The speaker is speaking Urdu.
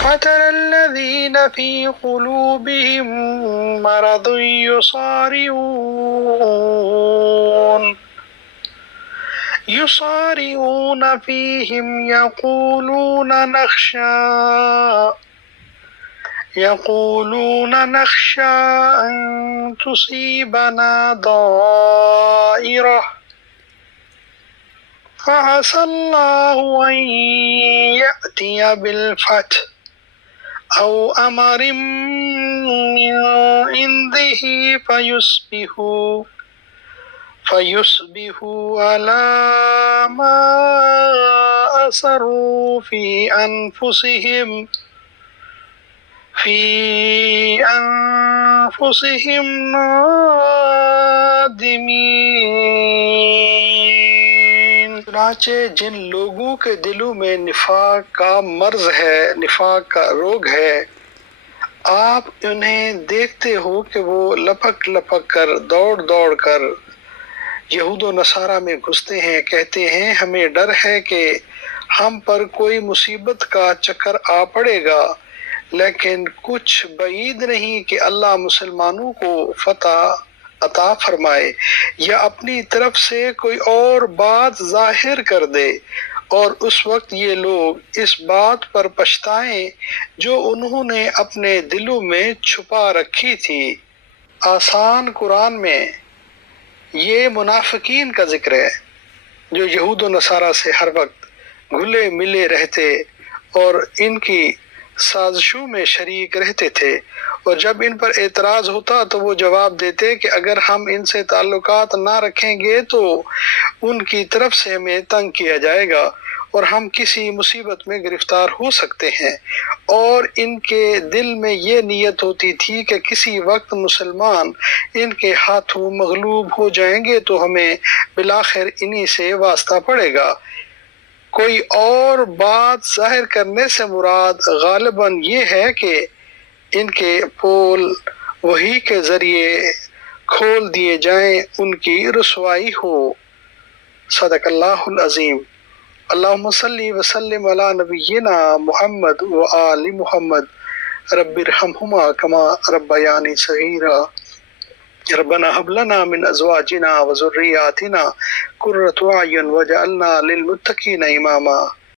فترى الذين في قلوبهم مرض يصارعون فيهم يقولون نخشى أن تصيبنا دائرة فعسى الله أن يأتي بالفتح أو أمر من عنده فيصبحوا على ما أسروا في أنفسهم نادمين۔ چنانچہ جن لوگوں کے دلوں میں نفاق کا مرض ہے، نفاق کا روگ ہے، آپ انہیں دیکھتے ہو کہ وہ لپک لپک کر، دوڑ دوڑ کر یہود و نصارہ میں گھستے ہیں، کہتے ہیں ہمیں ڈر ہے کہ ہم پر کوئی مصیبت کا چکر آ پڑے گا، لیکن کچھ بعید نہیں کہ اللہ مسلمانوں کو فتح عطا فرمائے یا اپنی طرف سے کوئی اور بات ظاہر کر دے، اور اس وقت یہ لوگ اس بات پر پچھتائیں جو انہوں نے اپنے دلوں میں چھپا رکھی تھی۔ آسان قرآن میں یہ منافقین کا ذکر ہے جو یہود و نصارہ سے ہر وقت گھلے ملے رہتے اور ان کی سازشوں میں شریک رہتے تھے، اور جب ان پر اعتراض ہوتا تو وہ جواب دیتے کہ اگر ہم ان سے تعلقات نہ رکھیں گے تو ان کی طرف سے ہمیں تنگ کیا جائے گا اور ہم کسی مصیبت میں گرفتار ہو سکتے ہیں، اور ان کے دل میں یہ نیت ہوتی تھی کہ کسی وقت مسلمان ان کے ہاتھوں مغلوب ہو جائیں گے تو ہمیں بالآخر انہی سے واسطہ پڑے گا۔ کوئی اور بات ظاہر کرنے سے مراد غالباً یہ ہے کہ ان کے پول وحی کے ذریعے کھول دیے جائیں، ان کی رسوائی ہو۔ صدق اللہ العظیم۔ اللہم صلی وسلم علی نبینا محمد وآل محمد رب ارحمہما کما ربیانی صغیرا۔ ربنا هب لنا من ازواجنا وذرياتنا قرة اعین واجعلنا للمتقین اماما۔